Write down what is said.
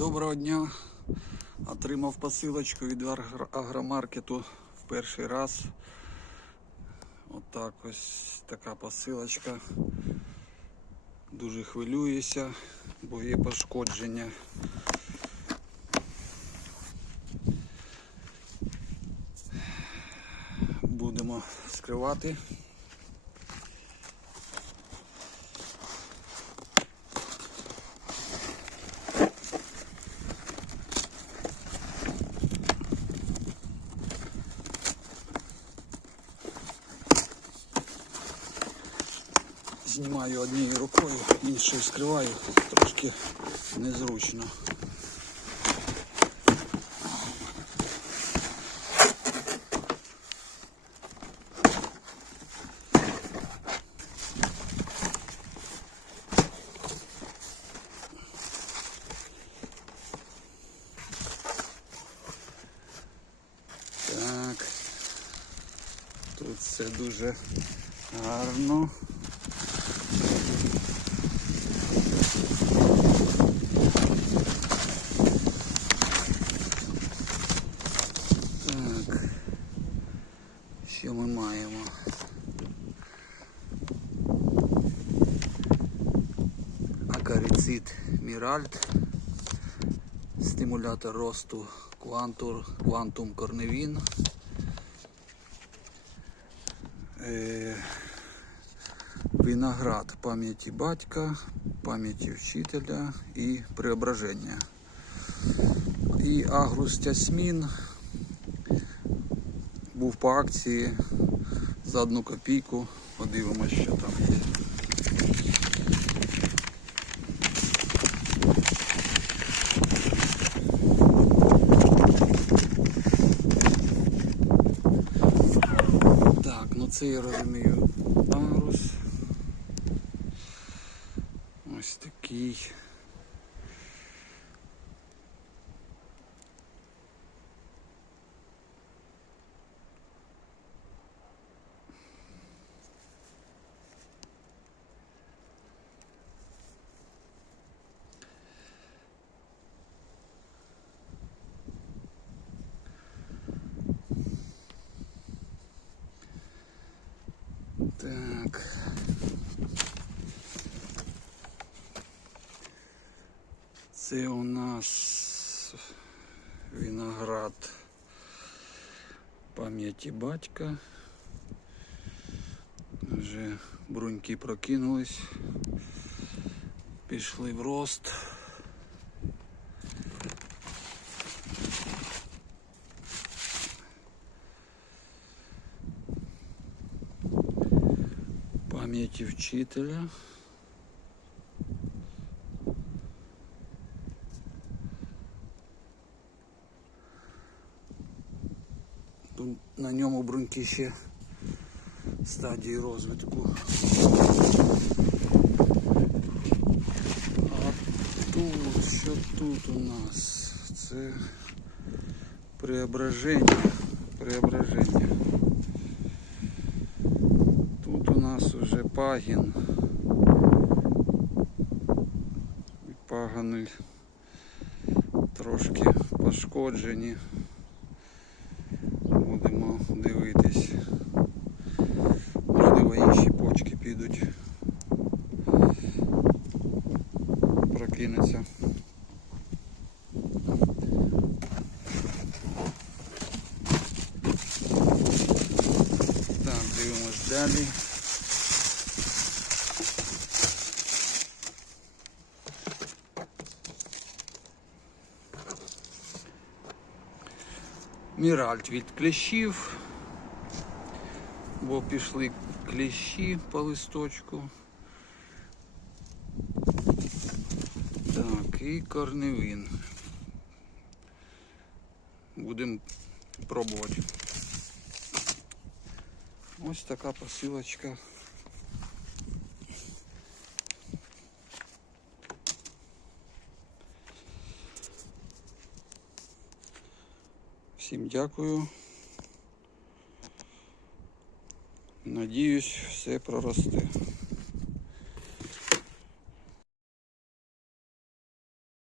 Доброго дня. Отримав посилочку від агромаркету в перший раз. Отак ось така посилочка. Дуже хвилююся, бо є пошкодження. Будемо скривати. Знімаю однією рукою, іншою скриваю, трошки незручно. Тут все дуже гарно. Так. Що ми маємо? Акарицид Міральт, стимулятор росту Квантур, Квантум Корневін. Е, Виноград пам'яті батька, пам'яті вчителя і преображення. І Агрус Тясмін був по акції за одну копійку. Подивимось, що там є. Так, ну це я розумію. Агрус. Ось такий. Так. Це у нас виноград пам'яті батька. Вже бруньки прокинулись, пішли в рост. Пам'яті вчителя. Тут на ньому бруньки ще стадії розвитку. А тут, що тут у нас? Це преображення. Преображення. Тут у нас уже пагін. І Пагани трошки пошкоджені. Будемо дивитись. Можливо, інші почки підуть. Прокинуться. Так, дивимось далі. Міральт від кліщів, бо пішли кліщі по листочку. Так, і корневин. Будемо пробувати. Ось така посилочка. Всім дякую. Надіюсь, все проросте.